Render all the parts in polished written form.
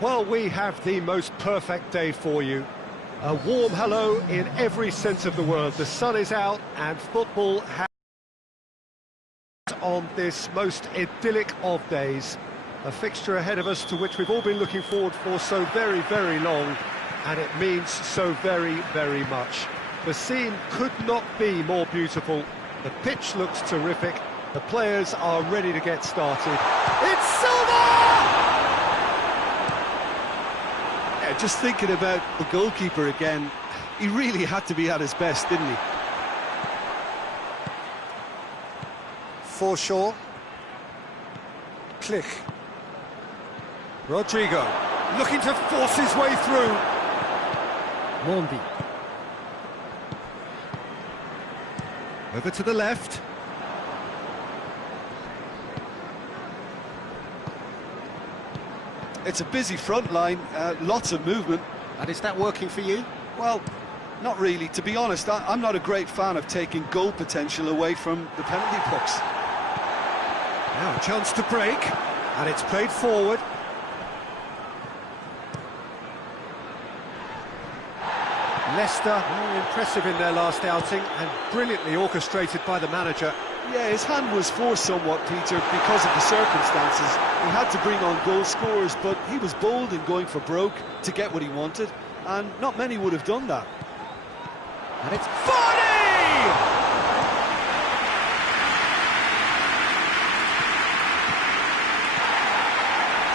Well, we have the most perfect day for you. A warm hello in every sense of the word. The sun is out and football has on this most idyllic of days. A fixture ahead of us to which we've all been looking forward for so very, very long, and it means so very, very much. The scene could not be more beautiful. The pitch looks terrific. The players are ready to get started. It's Silva! Just thinking about the goalkeeper again, he really had to be at his best, didn't he? Forshaw. Klich. Rodrigo, looking to force his way through. Mondi. Over to the left. It's a busy front line, lots of movement. And is that working for you? Well, not really. To be honest, I'm not a great fan of taking goal potential away from the penalty box. Now a chance to break, and it's played forward. Leicester, very impressive in their last outing, and brilliantly orchestrated by the manager. Yeah, his hand was forced somewhat, Peter, because of the circumstances. He had to bring on goal scorers, but he was bold in going for broke to get what he wanted, and not many would have done that. And it's Vardy!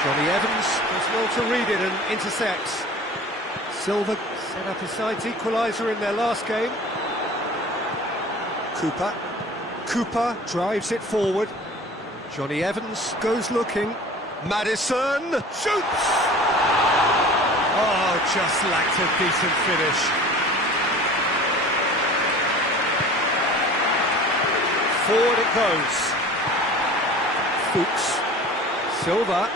Johnny Evans does well to read it and intercepts. Silva set up his side's equaliser in their last game. Cooper drives it forward. Johnny Evans goes looking. Maddison shoots! Oh, just lacked a decent finish. Forward it goes. Fuchs. Silva.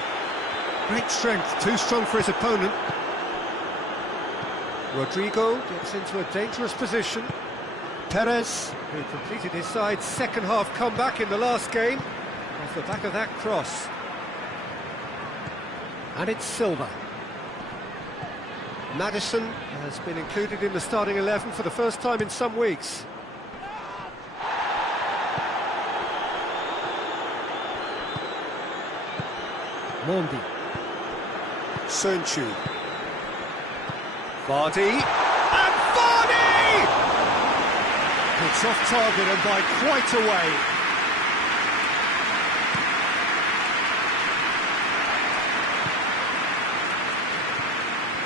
Great strength, too strong for his opponent. Rodrigo gets into a dangerous position. Perez, who completed his side's second-half comeback in the last game, off the back of that cross. And it's Silva. Maddison has been included in the starting 11 for the first time in some weeks. Mondi. Sönchu. Vardy. It's off target and by quite a way.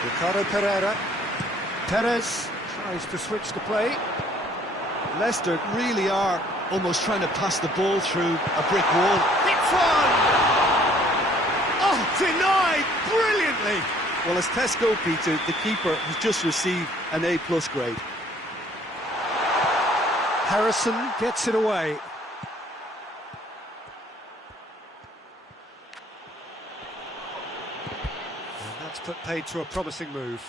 Ricardo Pereira. Perez tries to switch the play. Leicester really are almost trying to pass the ball through a brick wall. It's one! Oh, denied brilliantly! Well, as tests go, Peter, the keeper has just received an A+ grade. Harrison gets it away. And that's put paid to a promising move.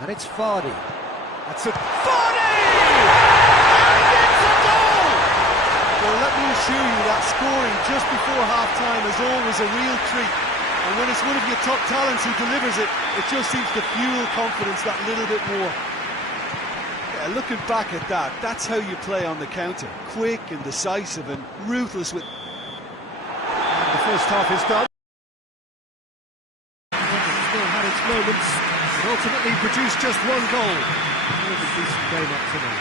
And it's Vardy. That's a Vardy! And it's a goal! Well, let me assure you that scoring just before half-time is always a real treat. And when it's one of your top talents who delivers it, it just seems to fuel confidence that little bit more. Yeah, looking back at that, that's how you play on the counter. Quick and decisive and ruthless with... And the first half is done. It's still had its moments. It ultimately produced just one goal. A decent game up to now.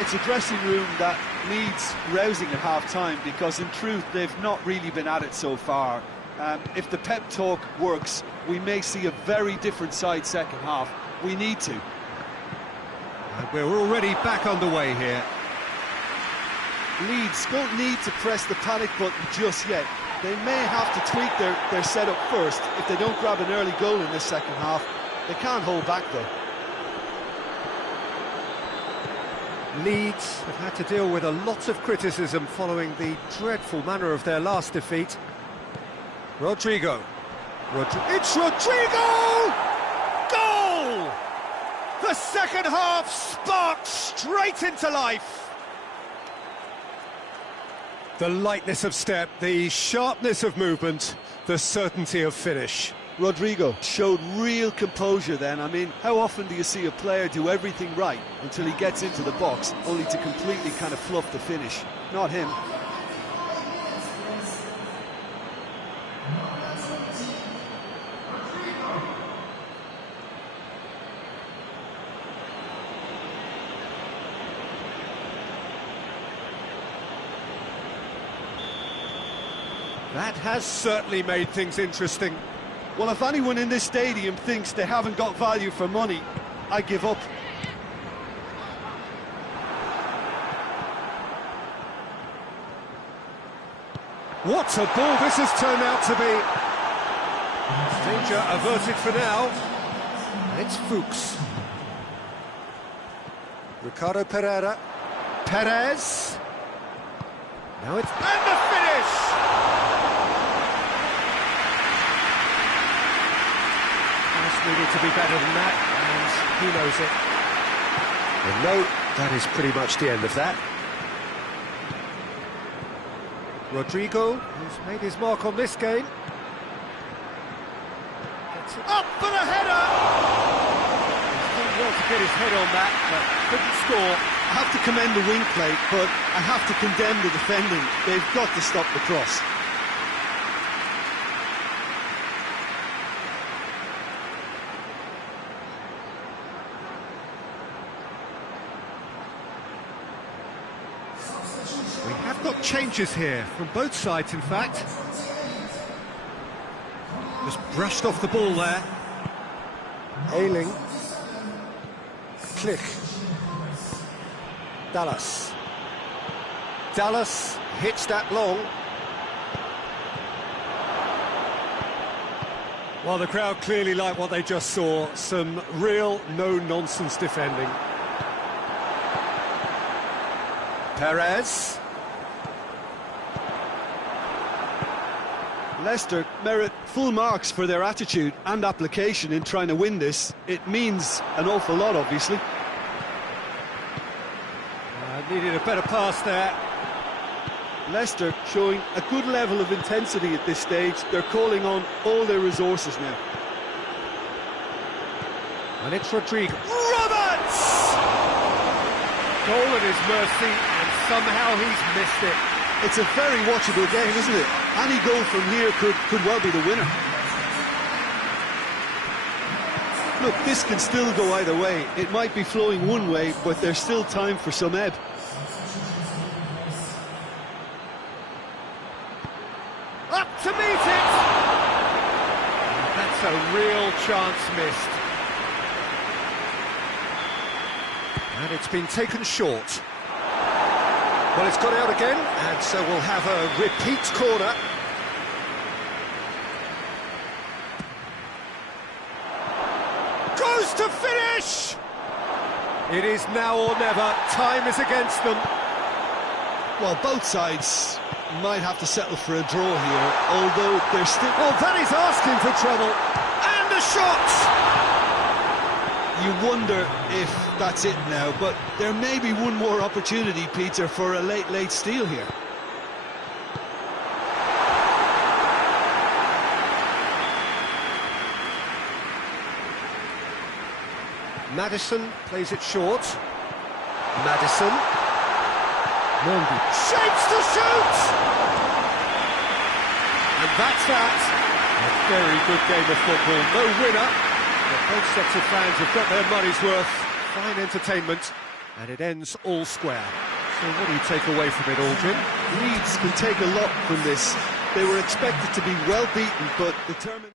It's a dressing room that needs rousing at half-time because, in truth, they've not really been at it so far. If the pep talk works, we may see a very different side second half. We need to. And we're already back underway here. Leeds don't need to press the panic button just yet. They may have to tweak their setup first if they don't grab an early goal in this second half. They can't hold back though. Leeds have had to deal with a lot of criticism following the dreadful manner of their last defeat. Rodrigo. It's Rodrigo! Goal! The second half sparked straight into life. The lightness of step, the sharpness of movement, the certainty of finish. Rodrigo showed real composure then. I mean, how often do you see a player do everything right until he gets into the box, only to completely kind of fluff the finish? Not him. That has certainly made things interesting. Well, if anyone in this stadium thinks they haven't got value for money, I give up. What a ball this has turned out to be. Danger averted for now. It's Fuchs. Ricardo Pereira. Perez. Now it's... And the finish! Needed to be better than that, and he knows it. And no, that is pretty much the end of that. Rodrigo, who's made his mark on this game. Gets it up for the header! He's done well to get his head on that, but couldn't score. I have to commend the wing play, but I have to condemn the defending. They've got to stop the cross. We have got changes here, from both sides in fact. Just brushed off the ball there. Ayling. Klich. Dallas. Dallas hits that long. Well, the crowd clearly like what they just saw. Some real no-nonsense defending. Perez. Leicester merit full marks for their attitude and application in trying to win this. It means an awful lot, obviously. Needed a better pass there. Leicester showing a good level of intensity at this stage. They're calling on all their resources now. And it's Rodrigo. Roberts! Goal at his mercy, and somehow he's missed it. It's a very watchable game, isn't it? Any goal from here could well be the winner. Look, this can still go either way. It might be flowing one way, but there's still time for some ebb. Up to meet it! That's a real chance missed. And it's been taken short. Well, it's got out again, and so we'll have a repeat corner. Goes to finish! It is now or never. Time is against them. Well, both sides might have to settle for a draw here, although they're still... Oh, that is asking for trouble. And a shot! You wonder if that's it now, but there may be one more opportunity, Peter, for a late steal here. Maddison plays it short. Maddison. Mendy. Shapes to shoot! And that's that. A very good game of football. No winner. But both sets of fans have got their money's worth. Fine entertainment. And it ends all square. So what do you take away from it, Aldrin? Leeds can take a lot from this. They were expected to be well beaten, but determined...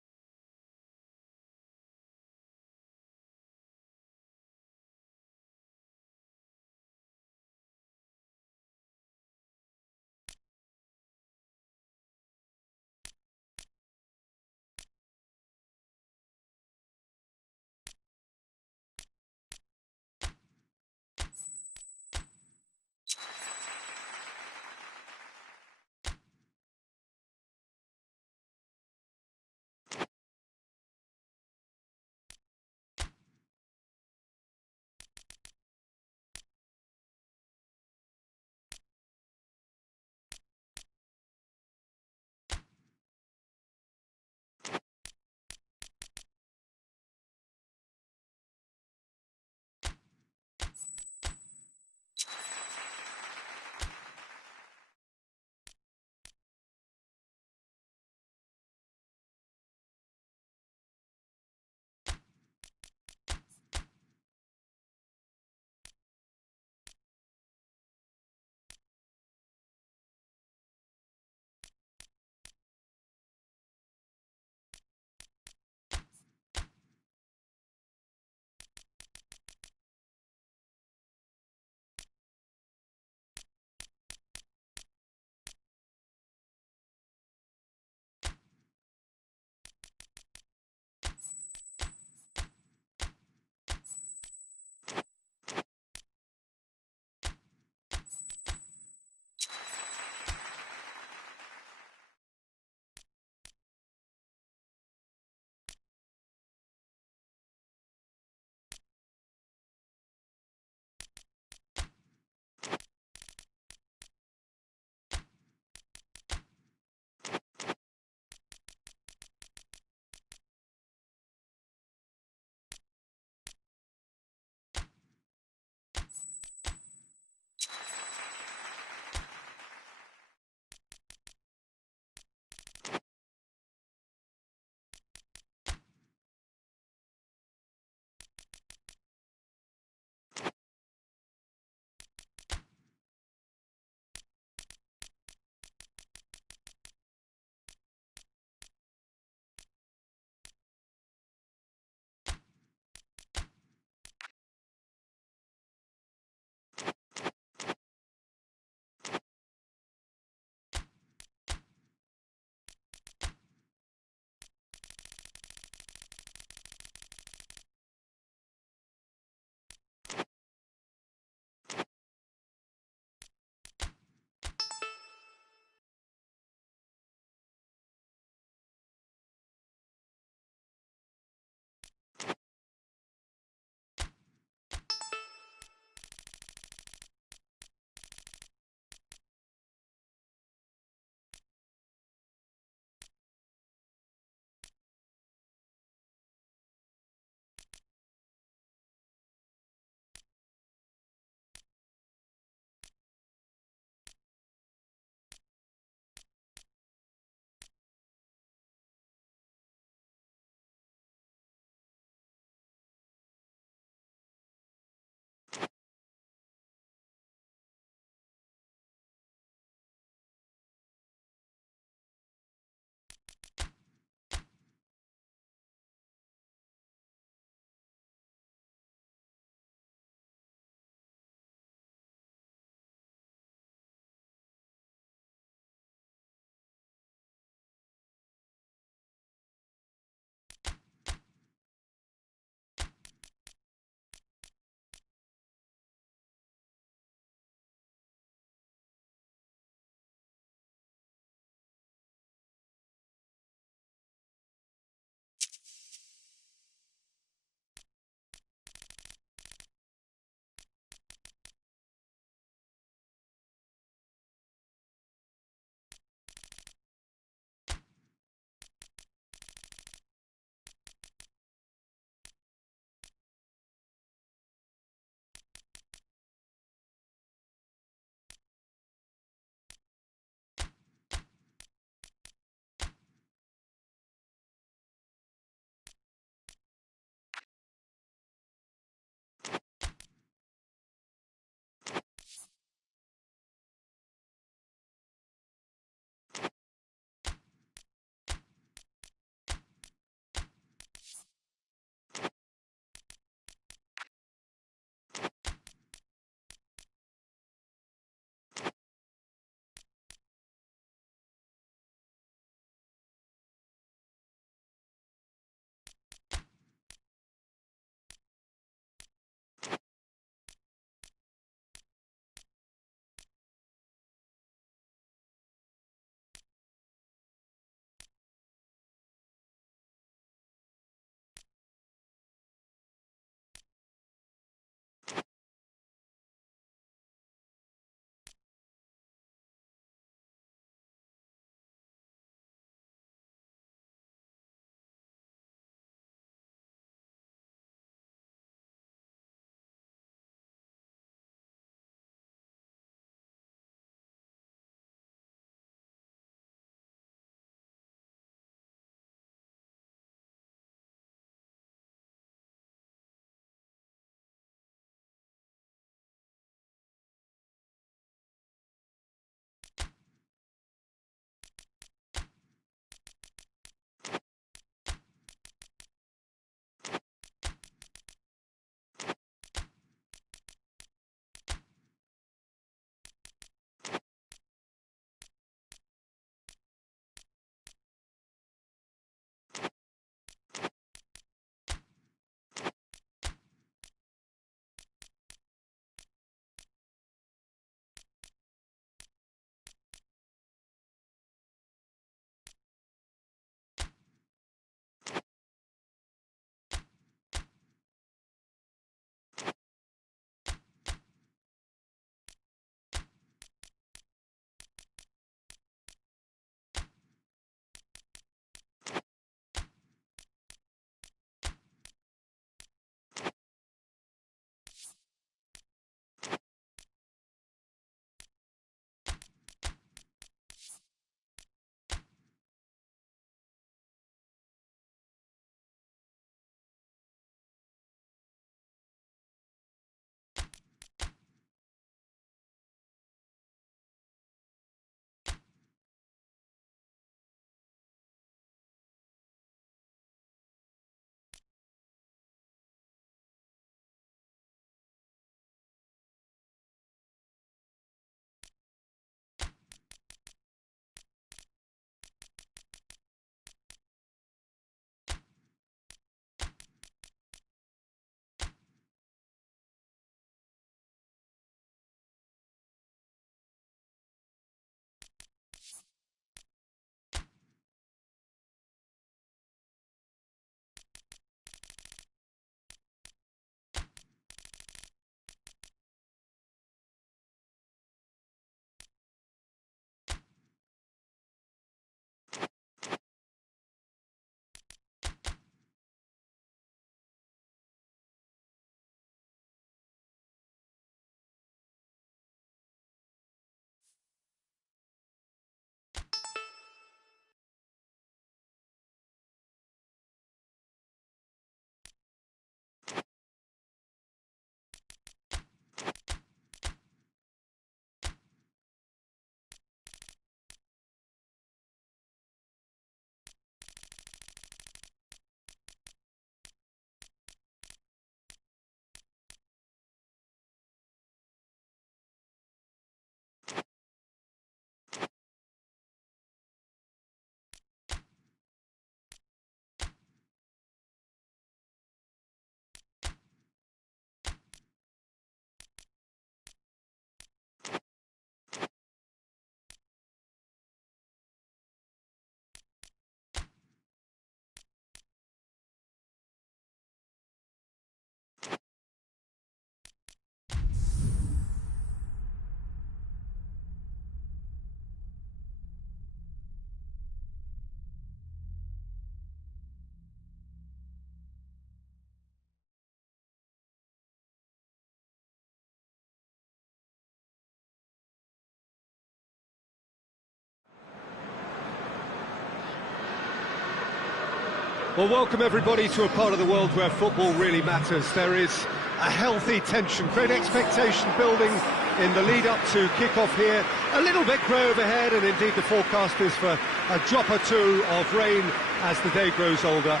Well, welcome everybody to a part of the world where football really matters. There is a healthy tension, great expectation building in the lead-up to kick-off here. A little bit grey overhead, and indeed the forecast is for a drop or two of rain as the day grows older.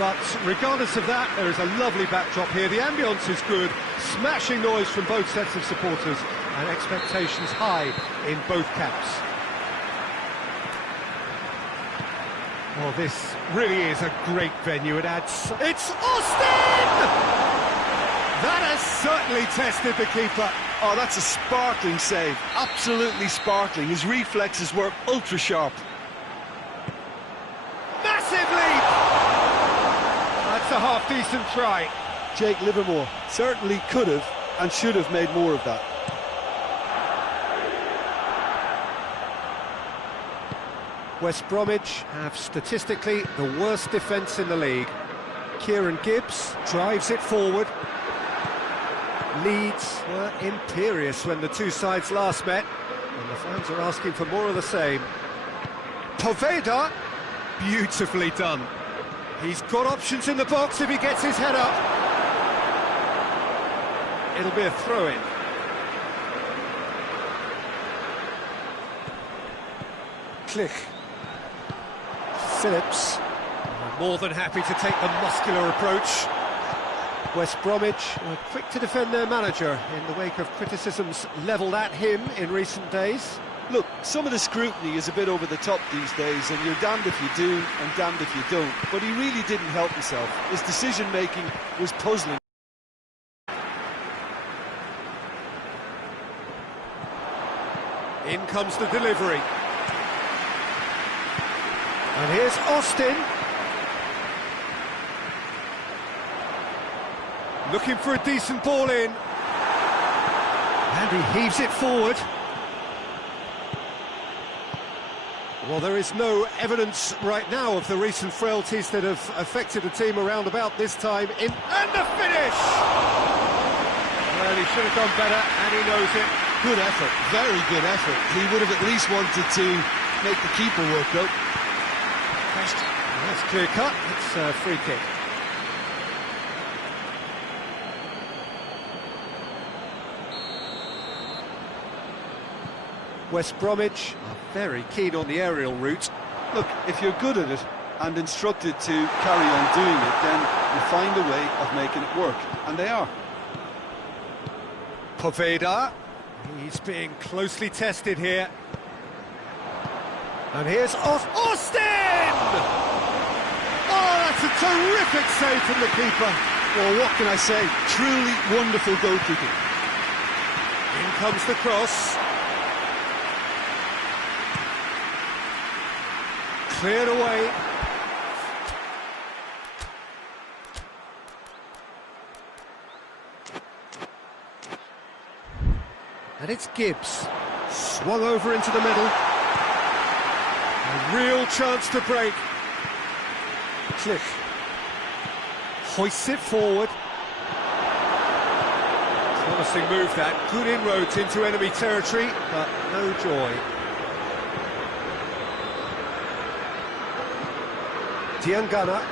But regardless of that, there is a lovely backdrop here. The ambience is good, smashing noise from both sets of supporters, and expectations high in both camps. Well, this really is a great venue. It adds... It's Austin! That has certainly tested the keeper. Oh, that's a sparkling save. Absolutely sparkling. His reflexes were ultra-sharp. Massive leap! That's a half-decent try. Jake Livermore certainly could have and should have made more of that. West Bromwich have statistically the worst defence in the league. Kieran Gibbs drives it forward. Leeds were imperious when the two sides last met, and the fans are asking for more of the same. Poveda, beautifully done. He's got options in the box if he gets his head up. It'll be a throw-in. Click. Phillips, more than happy to take the muscular approach. West Bromwich were quick to defend their manager in the wake of criticisms levelled at him in recent days. Look, some of the scrutiny is a bit over the top these days, and you're damned if you do and damned if you don't. But he really didn't help himself. His decision-making was puzzling. In comes the delivery. And here's Austin. Looking for a decent ball in. And he heaves it forward. Well, there is no evidence right now of the recent frailties that have affected the team around about this time. And the finish! Well, he should have done better, and he knows it. Good effort, very good effort. He would have at least wanted to make the keeper work, though. That's clear cut. It's a free kick. West Bromwich are very keen on the aerial route. Look, if you're good at it and instructed to carry on doing it, then you find a way of making it work, and they are. Poveda, he's being closely tested here. And here's Austin! Oh, that's a terrific save from the keeper. Well, what can I say? Truly wonderful goalkeeping. In comes the cross. Cleared away. And it's Gibbs. Swung over into the middle. A real chance to break. Click. Hoists it forward. Promising move that. Good inroads into enemy territory, but no joy. Diangana.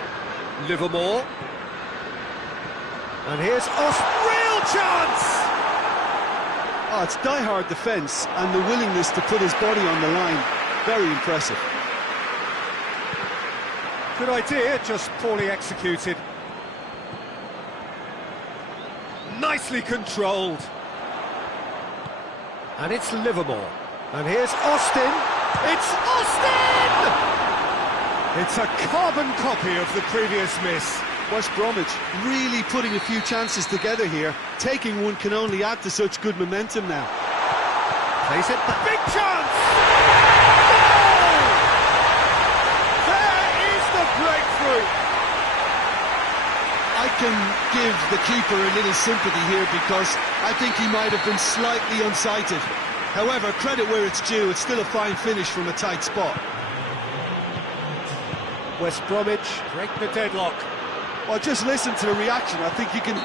Livermore. And here's real chance! Oh, it's die-hard defence and the willingness to put his body on the line. Very impressive. Good idea, just poorly executed. Nicely controlled. And it's Livermore. And here's Austin. It's Austin! It's a carbon copy of the previous miss. West Bromwich really putting a few chances together here. Taking one can only add to such good momentum now. Plays it back. Big chance! Goal! There is the breakthrough. I can give the keeper a little sympathy here because I think he might have been slightly unsighted. However, credit where it's due, it's still a fine finish from a tight spot. West Bromwich break the deadlock. Well, just listen to the reaction. I think you can... The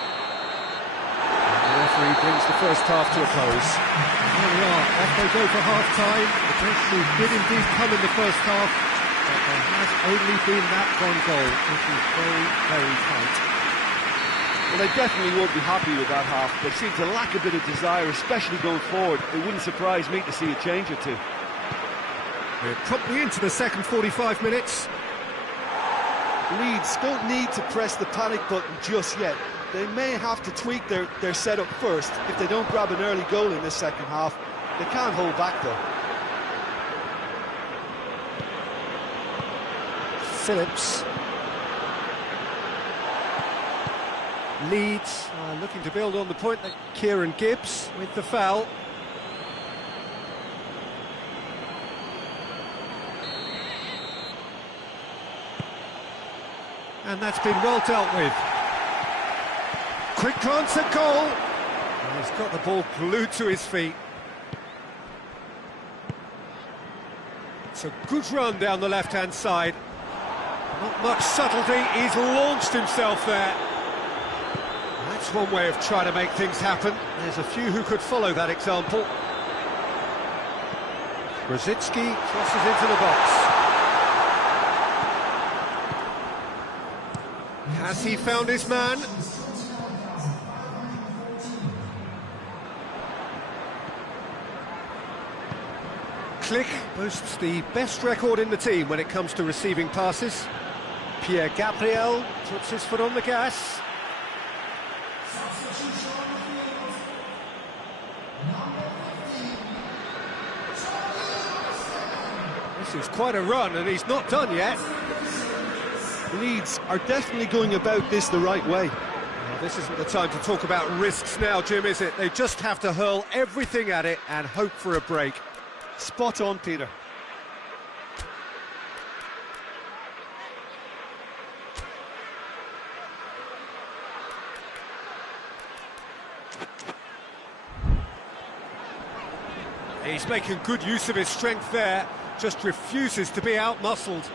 referee brings the first half to a close. There we are, off they go for half-time. The chances did indeed come in the first half, But there has only been that one goal, which is very, very tight. Well, they definitely won't be happy with that half. They seem to lack a bit of desire, especially going forward. It wouldn't surprise me to see a change or two. We're promptly into the second 45 minutes. Leeds don't need to press the panic button just yet. They may have to tweak their setup first if they don't grab an early goal in this second half. They can't hold back though. Phillips. Leeds looking to build on the point that Kieran Gibbs with the foul. And that's been well dealt with. Quick glance at goal. And he's got the ball glued to his feet. It's a good run down the left-hand side. Not much subtlety, he's launched himself there. That's one way of trying to make things happen. There's a few who could follow that example. Rosicky crosses into the box. Has he found his man? Klich boasts the best record in the team when it comes to receiving passes. Pierre Gabriel puts his foot on the gas. This is quite a run, and he's not done yet. Leeds are definitely going about this the right way. Well, this isn't the time to talk about risks now, Jim, is it? They just have to hurl everything at it and hope for a break. Spot on, Peter. He's making good use of his strength there, just refuses to be out-muscled.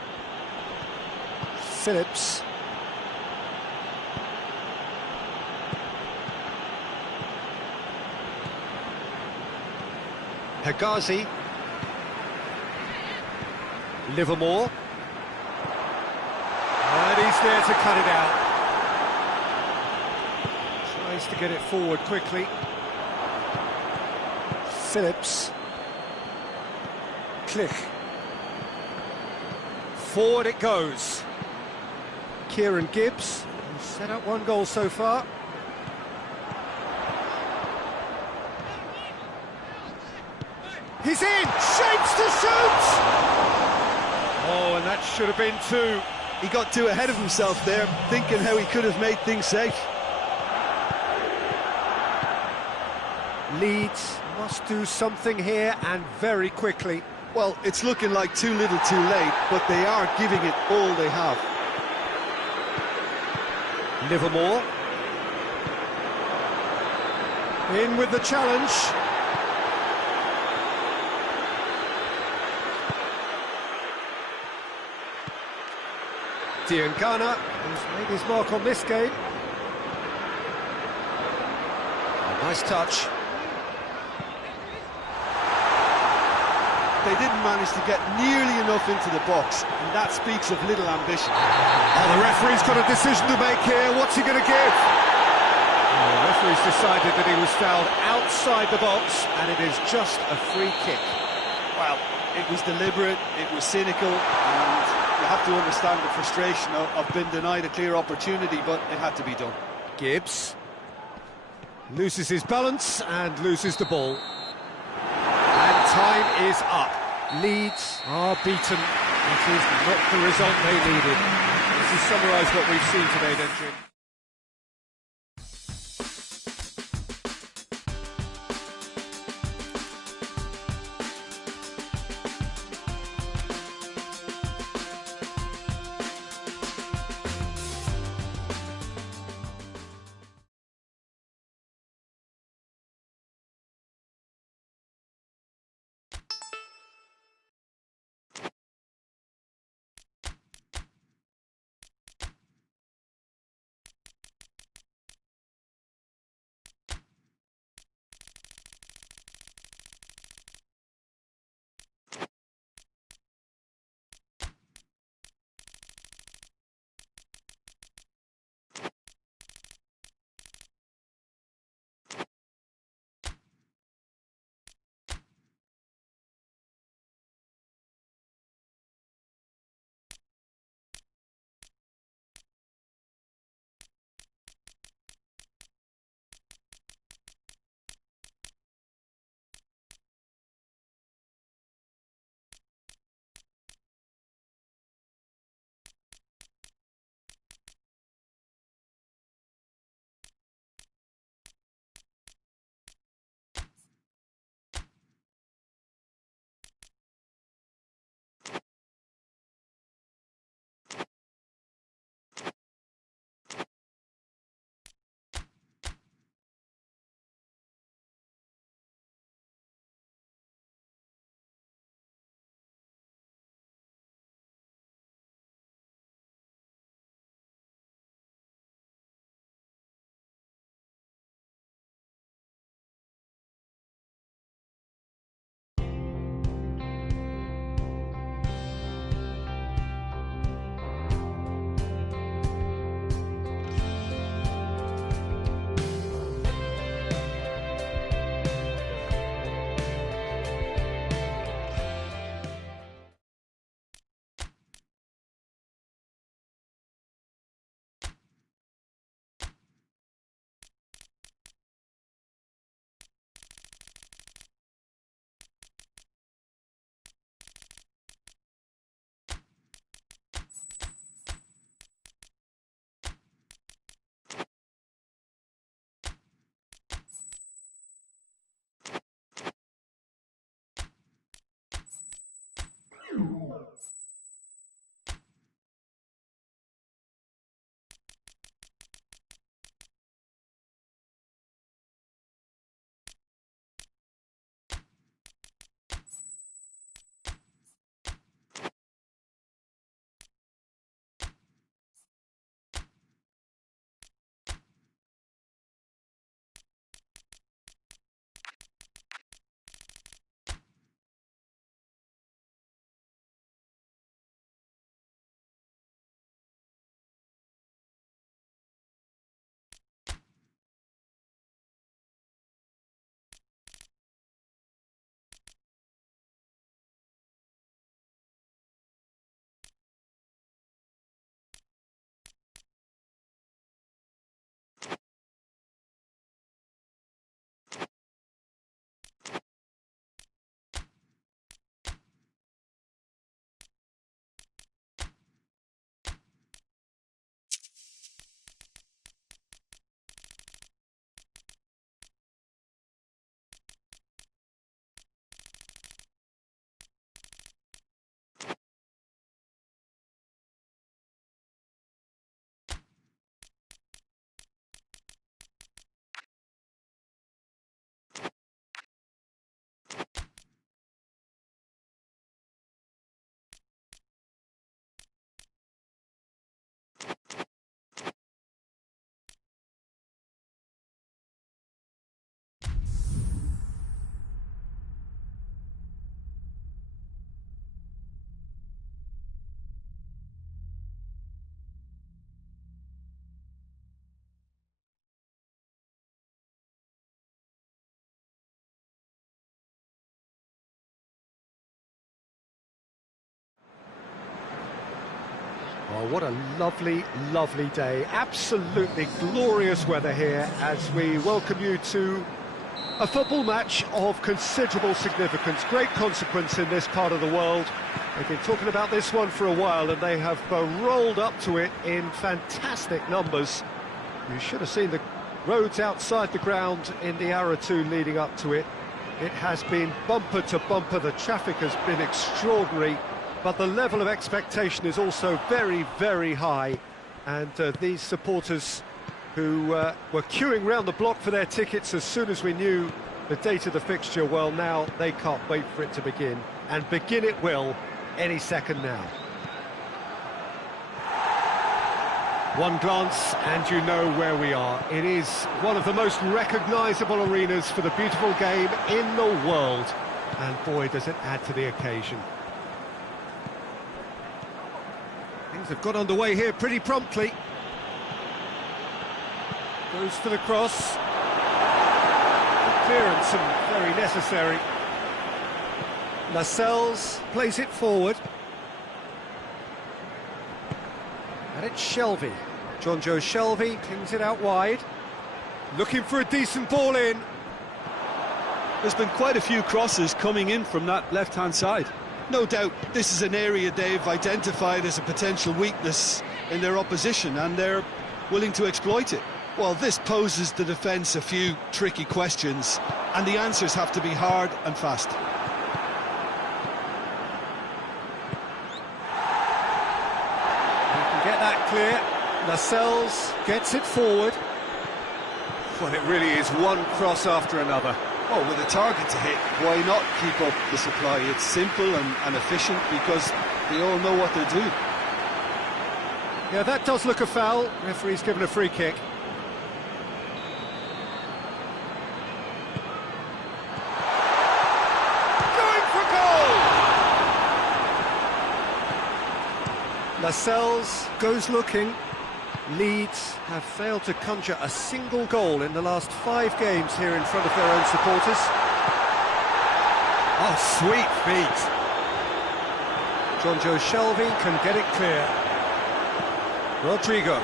Phillips. Hegazi. Livermore. And he's there to cut it out. Tries to get it forward quickly. Phillips. Klich. Forward it goes. Kieran Gibbs, who's set up one goal so far. He's in! Shapes to shoot! Oh, and that should have been two. He got too ahead of himself there, thinking how he could have made things safe. Leeds must do something here, and very quickly. Well, it's looking like too little too late, but they are giving it all they have. Livermore. In with the challenge. Diangana, who's made his mark on this game. A nice touch. They didn't manage to get nearly enough into the box, and that speaks of little ambition. Oh, the referee's got a decision to make here. What's he going to give? Oh, the referee's decided that he was fouled outside the box, and it is just a free kick. Well, it was deliberate, it was cynical, and you have to understand the frustration of being denied a clear opportunity, but it had to be done. Gibbs loses his balance and loses the ball. And time is up. Leeds are beaten. It is not the result they needed. This has summarised what we've seen today, then, Jim. Well, what a lovely, lovely day. Absolutely glorious weather here as we welcome you to a football match of considerable significance, great consequence in this part of the world. They've been talking about this one for a while and they have rolled up to it in fantastic numbers. You should have seen the roads outside the ground in the hour or two leading up to it. It has been bumper to bumper, the traffic has been extraordinary, but the level of expectation is also very, very high. And these supporters who were queuing round the block for their tickets as soon as we knew the date of the fixture, well, now they can't wait for it to begin. And begin it will any second now. One glance and you know where we are. It is one of the most recognisable arenas for the beautiful game in the world. And boy, does it add to the occasion. Things have got underway here pretty promptly. Goes for the cross. Good clearance and very necessary. Lascelles plays it forward. And it's Shelvey. Jonjo Shelvey cleans it out wide. Looking for a decent ball in. There's been quite a few crosses coming in from that left-hand side. No doubt this is an area they've identified as a potential weakness in their opposition and they're willing to exploit it. Well, this poses the defence a few tricky questions and the answers have to be hard and fast. Get that clear. Lascelles gets it forward. Well, it really is one cross after another. Oh, with a target to hit, why not keep up the supply? It's simple and efficient because they all know what they're doing. Yeah, that does look a foul. Referee's given a free kick. Going for goal! Lascelles goes looking. Leeds have failed to conjure a single goal in the last 5 games here in front of their own supporters. Oh, sweet feet. Jonjo Shelvey can get it clear. Rodrigo.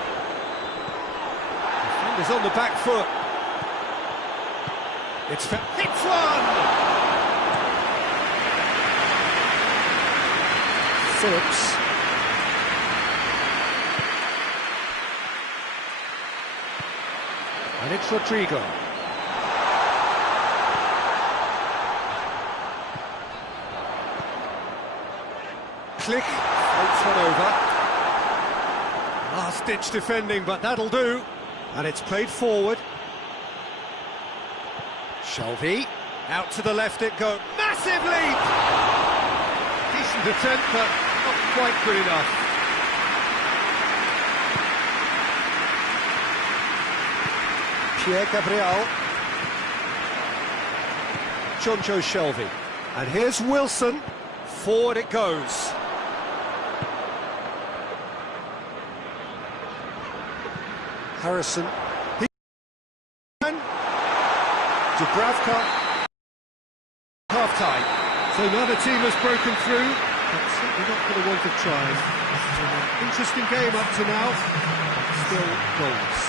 Defenders on the back foot. It's one! Phillips. And it's Rodrigo. Click, floats one over. Last-ditch defending, but that'll do. And it's played forward. Shelvey, out to the left it goes. Massive leap! Decent attempt, but not quite good enough. Pierre Gabriel. Jonjo Shelvey. And here's Wilson. Forward it goes. Harrison. Dubravka. Half-time. So neither team has broken through, but certainly not for the want of trying. Interesting game up to now. Still goals.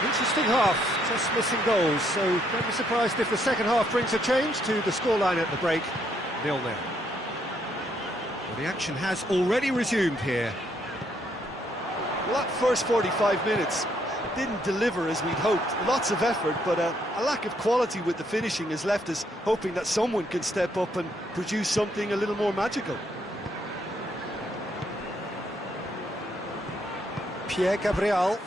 Interesting half, just missing goals, so don't be surprised if the second half brings a change to the scoreline at the break, 0-0. Well, the action has already resumed here. Well, that first 45 minutes didn't deliver as we'd hoped. Lots of effort, but a lack of quality with the finishing has left us hoping that someone can step up and produce something a little more magical. Pierre Gabriel.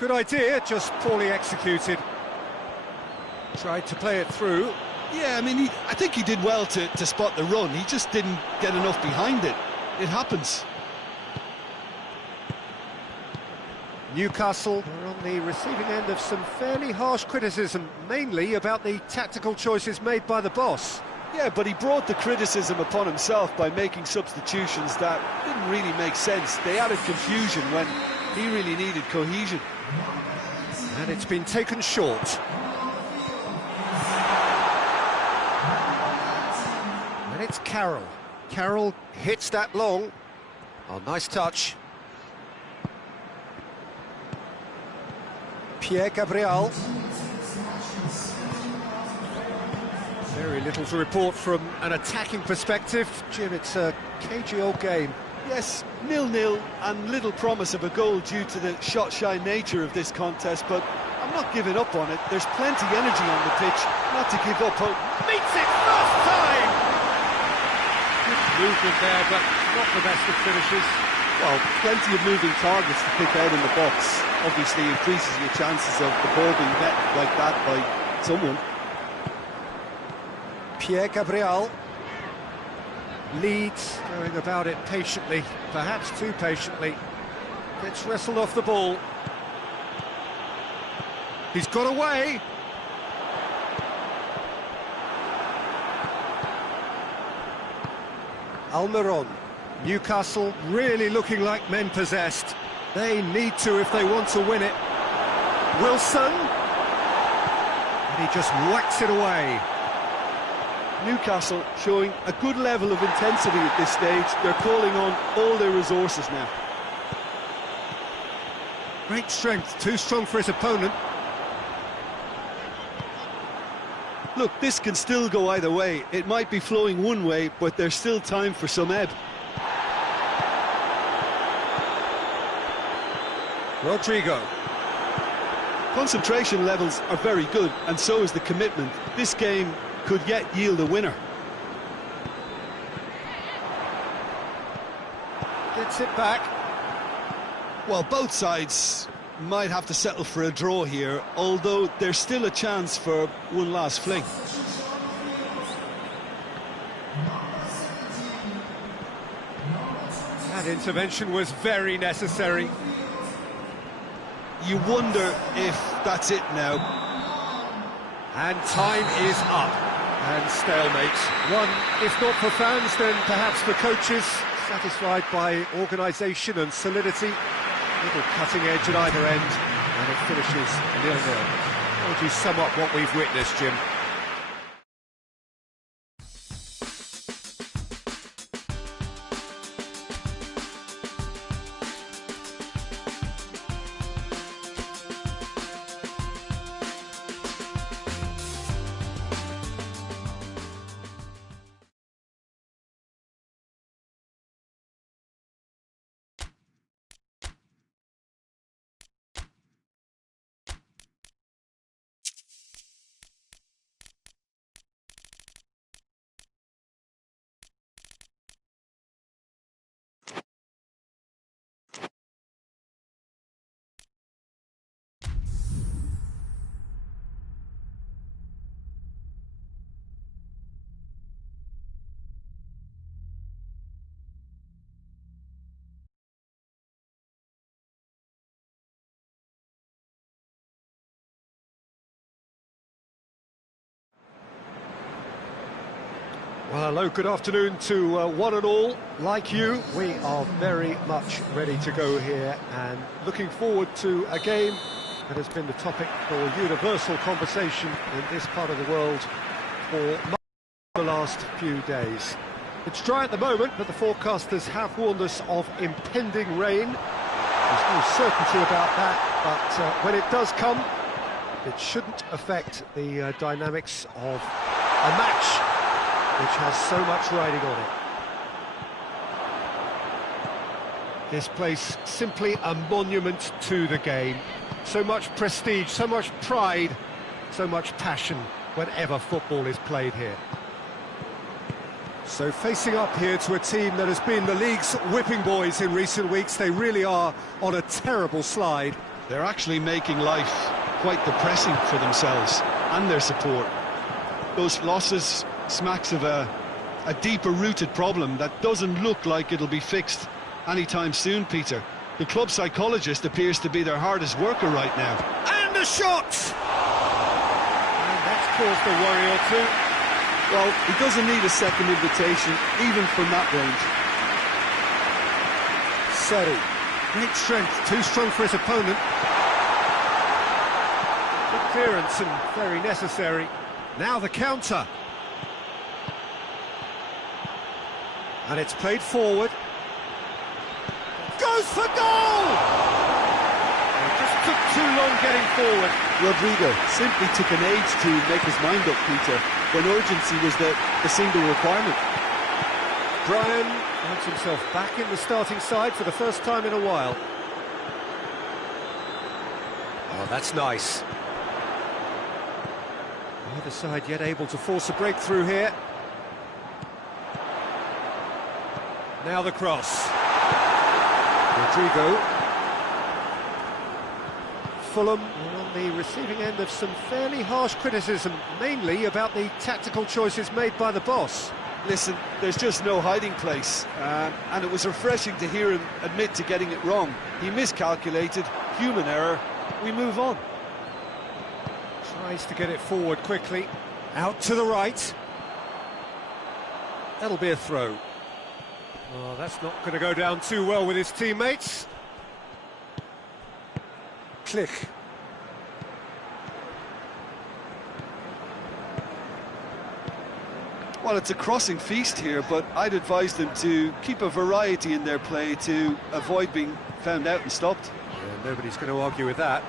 Good idea, just poorly executed. Tried to play it through. Yeah, I mean, I think he did well to spot the run. He just didn't get enough behind it. It happens. Newcastle are on the receiving end of some fairly harsh criticism, mainly about the tactical choices made by the boss. Yeah, but he brought the criticism upon himself by making substitutions that didn't really make sense. They added confusion when He really needed cohesion. And it's been taken short. And it's Carroll. Carroll hits that long. Oh, nice touch. Pierre Gabriel. Very little to report from an attacking perspective. Jim, it's a cagey old game. Yes, 0-0 and little promise of a goal due to the shot-shy nature of this contest, but I'm not giving up on it. There's plenty energy on the pitch, not to give up hope. Meets it first time! Good movement there, but not the best of finishes. Well, plenty of moving targets to pick out in the box. Obviously increases your chances of the ball being met like that by someone. Pierre Gabriel leads, going about it patiently, perhaps too patiently. Gets wrestled off the ball. He's got away. Almiron. Newcastle really looking like men possessed. They need to if they want to win it. Wilson. And he just whacks it away. Newcastle showing a good level of intensity at this stage. They're calling on all their resources now. Great strength, too strong for his opponent. Look, this can still go either way. It might be flowing one way, but there's still time for some ebb. Rodrigo. Concentration levels are very good, and so is the commitment. This game could yet yield a winner. Gets it back. Well, both sides might have to settle for a draw here, although there's still a chance for one last fling. That intervention was very necessary. You wonder if that's it now. And time is up. And stalemate. One, if not for fans, then perhaps for coaches, satisfied by organisation and solidity. Little cutting edge at either end, and it finishes 0-0. How would you sum up what we've witnessed, Jim? Well, hello, good afternoon to one and all. Like you, we are very much ready to go here and looking forward to a game that has been the topic for universal conversation in this part of the world for the last few days. It's dry at the moment, but the forecasters have warned us of impending rain. There's no certainty about that, but when it does come, it shouldn't affect the dynamics of a match which has so much riding on it. This place simply a monument to the game. So much prestige, so much pride, so much passion whenever football is played here. So facing up here to a team that has been the league's whipping boys in recent weeks, they really are on a terrible slide. They're actually making life quite depressing for themselves and their support. Those losses smacks of a deeper-rooted problem that doesn't look like it'll be fixed anytime soon, Peter. The club psychologist appears to be their hardest worker right now. And a shot! And that's caused a worry or two. Well, he doesn't need a second invitation, even from that range. Seri. Great strength, too strong for his opponent. Good clearance and very necessary. Now the counter. And it's played forward. Goes for goal! It just took too long getting forward. Rodrigo simply took an age to make his mind up, Peter, when urgency was the single requirement. Brian finds himself back in the starting side for the first time in a while. Oh, that's nice. Neither side yet able to force a breakthrough here. Now the cross. Rodrigo. Fulham are on the receiving end of some fairly harsh criticism, mainly about the tactical choices made by the boss. Listen, there's just no hiding place, and it was refreshing to hear him admit to getting it wrong. He miscalculated, human error, we move on. Tries to get it forward quickly, out to the right. That'll be a throw. Oh, that's not going to go down too well with his teammates. Click. Well, it's a crossing feast here, but I'd advise them to keep a variety in their play to avoid being found out and stopped. Yeah, nobody's going to argue with that.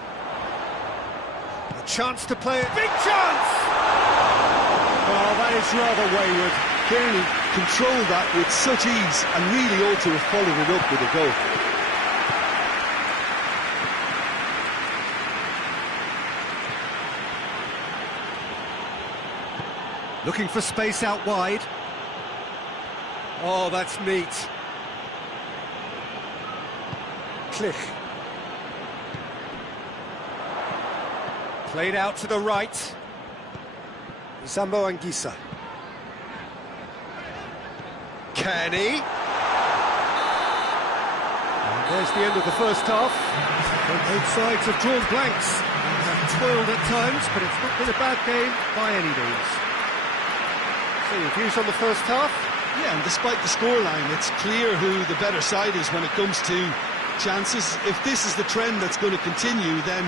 A chance to play it. Big chance! Oh, that is rather wayward. Kearney controlled that with such ease and really ought to have followed it up with a goal. Looking for space out wide. Oh, that's neat. Click. Played out to the right. Zambo Anguissa. Kearney. And there's the end of the first half. Both sides have drawn blanks and have toiled at times, but it's not been a bad game by any means. So your views on the first half? Yeah, and despite the scoreline, it's clear who the better side is when it comes to chances. If this is the trend that's going to continue, then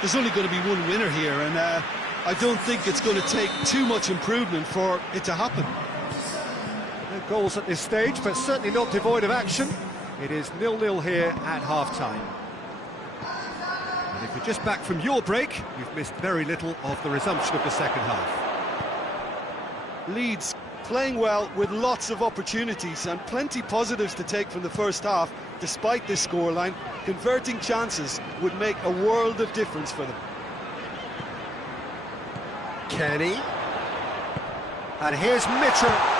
there's only going to be one winner here, and I don't think it's going to take too much improvement for it to happen. No goals at this stage, but certainly not devoid of action. It is 0-0 here at half-time. And if you're just back from your break, you've missed very little of the resumption of the second half. Leeds playing well with lots of opportunities and plenty positives to take from the first half. Despite this scoreline, converting chances would make a world of difference for them. Kearney. And here's Mitrovic!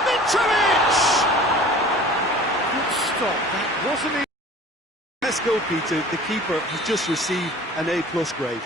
Good stop, that wasn't it. Let's go, Peter. The keeper has just received an A+ grade.